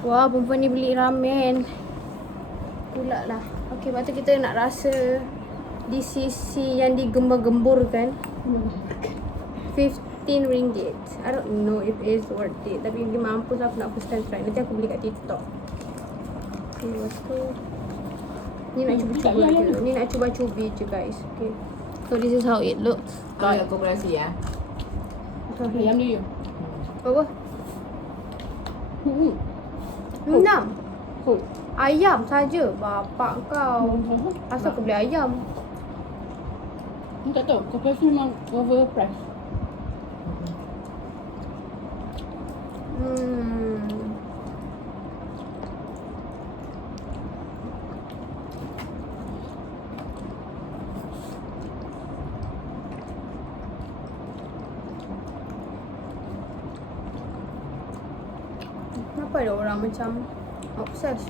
Wah, perempuan ni beli ramen. Pula lah. Okay, lepas tu kita nak rasa di sisi yang digembar-gemburkan. 15 ringgit. I don't know if it's worth it. Tapi dia mampus aku nak first time try. Nanti aku beli kat TikTok. Okay, lepas tu ni nak cuba-cuba je. Ni nak cuba-cuba je guys. Okay. So this is how it looks. Kau yang koperasi ya. Ayam dia. Apa? Enam. Ayam saja. Bapak kau. Asal kau beli ayam? Aku tak tahu. Koperasi memang overpriced. Kenapa ada orang macam obses?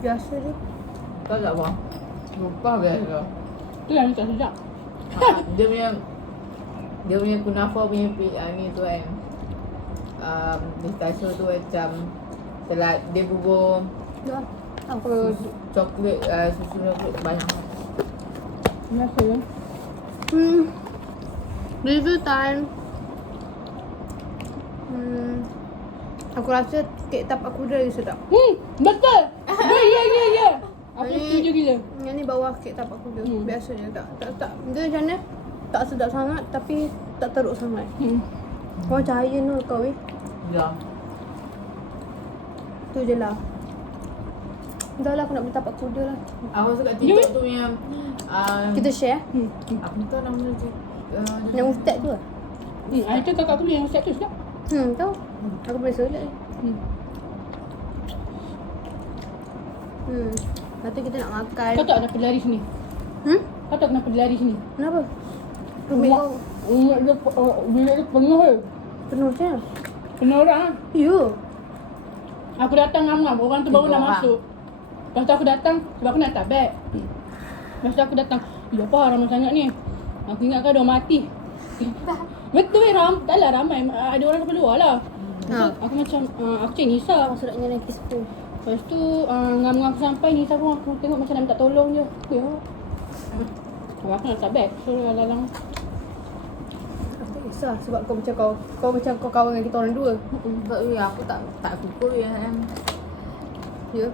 Biasa je. Tahu tak apa? Lupa biasa. Tu yang tak sedap. Dia punya kunafa punya ni tu kan. Pistachio tu macam selat dia bubur Dah. apa coklat susu coklat banyak. Biasa je. Review time. Aku rasa kek tapak kuda lagi sedap. Betul. Ya. Aku setuju gila. Yang ni bawah kek tapak kuda. Biasa je tak. Dia macam mana? Tak sedap sangat tapi tak teruk sangat. Kau cahaya tu kau weh. Ya. Tu je lah. Dah lah aku nak beli tapak kuda lah. Aku rasa kat TikTok tu yang Kita share. apa tu nama dia? Yang ustaz tu lah. Itu kakak aku beli yang set tu sedap. Tahu. Aku boleh solat ni. Lepas tu kita nak makan. Kau tak kenapa dia lari sini? Kau tak kenapa dia lari sini? Kenapa? Rumit kau Bilik dia penuh je. penuh macam mana? Penuh orang lah. Ya. Aku datang ngam-ngam, orang tu baru nak Orang. masuk. Lepas tu aku datang, sebab aku nak letak beg. Lepas tu aku datang, ya apa ramai sangat ni? Aku ingat kan ada orang mati. Betul tak lah ramai, ada orang daripada luar lah. Aku macam, aku cakap Nisa. Maksudnya lagi 10. Lepas tu ngam-ngam aku sampai, Nisa pun aku tengok macam nak minta tolong je. Ya. Sebab aku nak letak beg, so lalang. Tak kisah sebab kau macam kau kawan dengan kita orang dua. Sebab aku tak suka yang Ya.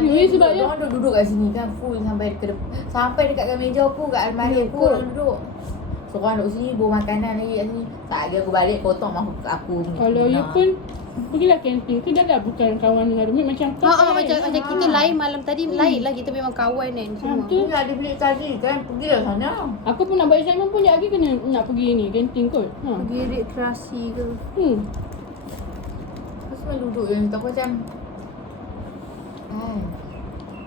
Ya, sebab dia- orang duduk kat sini kan full sampai dekat meja aku, kat almari aku orang duduk. Seorang duduk sini bawa makanan lagi kat sini. Tak ada aku balik potong aku. Kalau you pun pergilah kantin. Tu dah lah bukan kawan dengan Rumit macam kau. kan? Macam kita lain malam tadi lain lah kita memang kawan kan semua. Tu Tu ada bilik tadi kan, pergilah sana. aku pun nak buat assignment pun dia lagi kena nak pergi ni kantin kot. Pergi rekreasi ke. Terus main duduk yang aku macam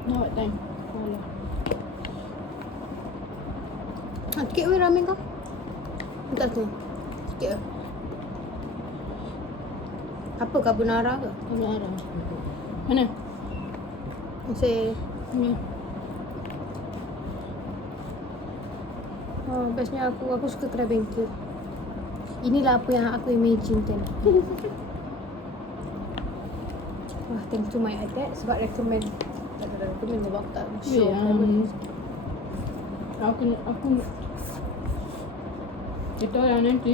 Nak buat time. Alah. Sikit weh ramen kau. Entah tu. Sikit weh. Apa carbonara ke? Ambil arah. Mana? Masih Ni. bestnya aku suka kedai bengkel. Inilah apa yang aku imagine kan. Wah, thanks to my iPad sebab recommend. Tak ada recommend sebab aku tak show. Aku kita orang nanti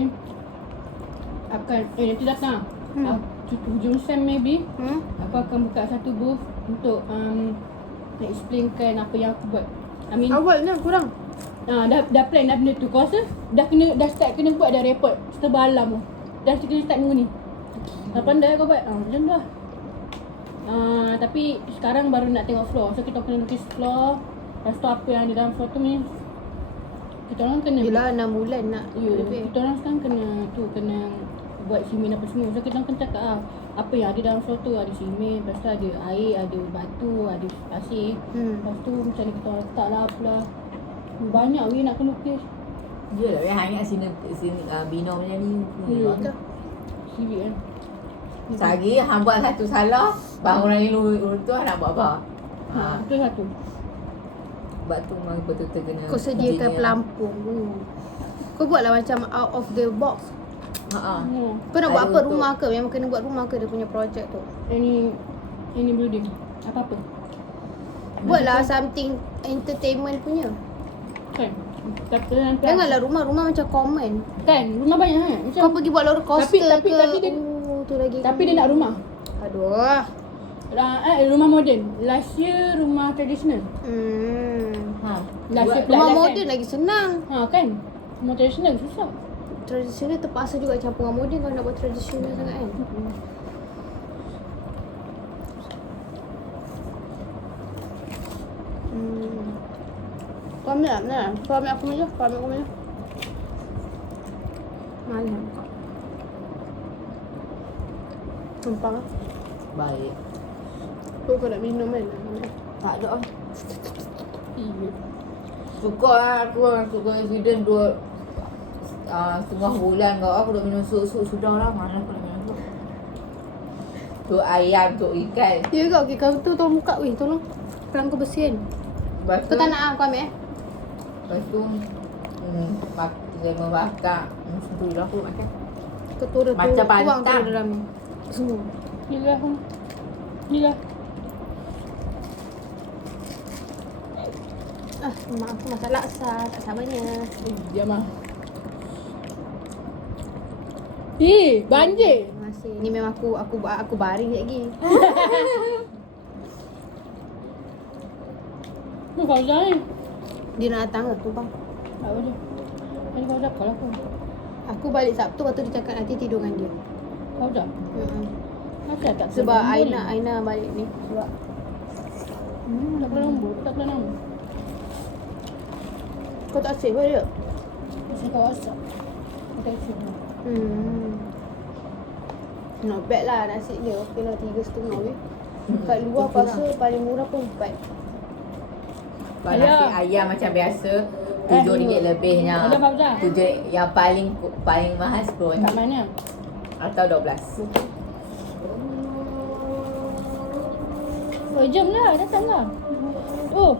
akan nanti datang. Hujung sem maybe aku akan buka satu booth untuk explainkan apa yang aku buat. I mean Awalnya kurang. dah plan dah benda tu. Kau rasa dah start kena buat dah report sebalam tu. Dah kena start minggu ni. Dah pandai kau buat. Macam tu lah. Tapi sekarang baru nak tengok floor. So kita kena lukis floor. Lepas tu apa yang ada dalam floor tu ni kita orang kena Yelah 6 bulan nak kita orang sekarang kena buat simen apa semua. So kita orang kena cakap apa yang ada dalam floor tu. Ada simen, lepas tu ada air, ada batu, ada pasir. Lepas tu macam ni kita orang letak lah apalah. Banyak weh nak kena lukis. dia lah yang ingat sini bina macam ni. Betul. Sibik kan. Sehari hang buat satu salah, bangunan ni runtuh nak buat apa? Itu satu. Sebab tu memang betul-betul kena Kau sediakan engineer. pelampung. Kau buatlah macam out of the box. Ha. Kau nak buat Ada apa untuk- rumah ke? Memang kena buat rumah ke dia punya projek tu? Yang ni Ini building. Apa-apa. Buatlah something entertainment punya. Kan? Tapi nanti Janganlah rumah macam common. kan rumah banyak kan? Macam Kau pergi buat roller coaster Tapi- ke? tapi dia- Oh, tu lagi. tapi dia nak rumah. Aduh. Rumah moden. Last year rumah tradisional. Ha. Last year Rumah plus moden lagi senang. kan? Rumah tradisional susah. Tradisional terpaksa juga campur dengan moden kalau nak buat tradisional sangat kan. Kau ambil tak? Benar? Kau ambil aku punya. Kau ambil aku punya. Malam kau. Sumpah lah. Baik. Kau nak minum kan? Tak ada lah. Iya. Suka lah aku confident duduk setengah bulan kau aku duduk minum sup sudah lah. Mana aku nak minum sup. Sup ayam, sup ikan. Ya kau, okay, kau tu tolong buka weh, tolong. Pelang kau bersihin. Lepas Kau tak nak kau ambil Lepas tu saya membakar. Sentuh lah aku makan. Kau turun Macam tuang pantang. turun dalam ni. Semua. Inilah. Inilah. Mak aku masak laksa, tak sabarnya. Diam ah. Banjir. Terima kasih. Ni memang aku baring sekejap lagi. Ni Fauzan ni. Dia nak datang ke tu bang? Tak boleh. Tadi Fauzan call aku. Aku balik Sabtu, lepas tu dia cakap nanti tidur dengan dia. Fauzan. Macam tak Sebab terlembut Aina balik ni. Sebab ni. Tak pernah lembut. Tak pernah lembut. kau tak save dia. Saya kat WhatsApp. Tak save. Not bad lah nasi dia. Okey lah 3.5 weh. Kat luar aku rasa paling murah pun 4. Kalau nasi ayam macam biasa RM7 lebihnya. Ada Fauzan? RM7 yang paling mahal RM10 Kat mana? atau RM12. Oh, jom lah. Datang lah. Oh.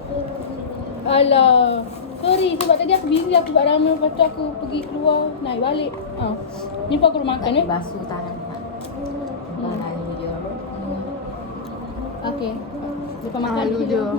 Alah. Sorry sebab tadi aku busy, aku buat ramai. Lepas tu aku pergi keluar, naik balik. Ni pun aku dah makan Basuh tangan. Tangan je. Okay. Lepas makan Malu kita je. jom.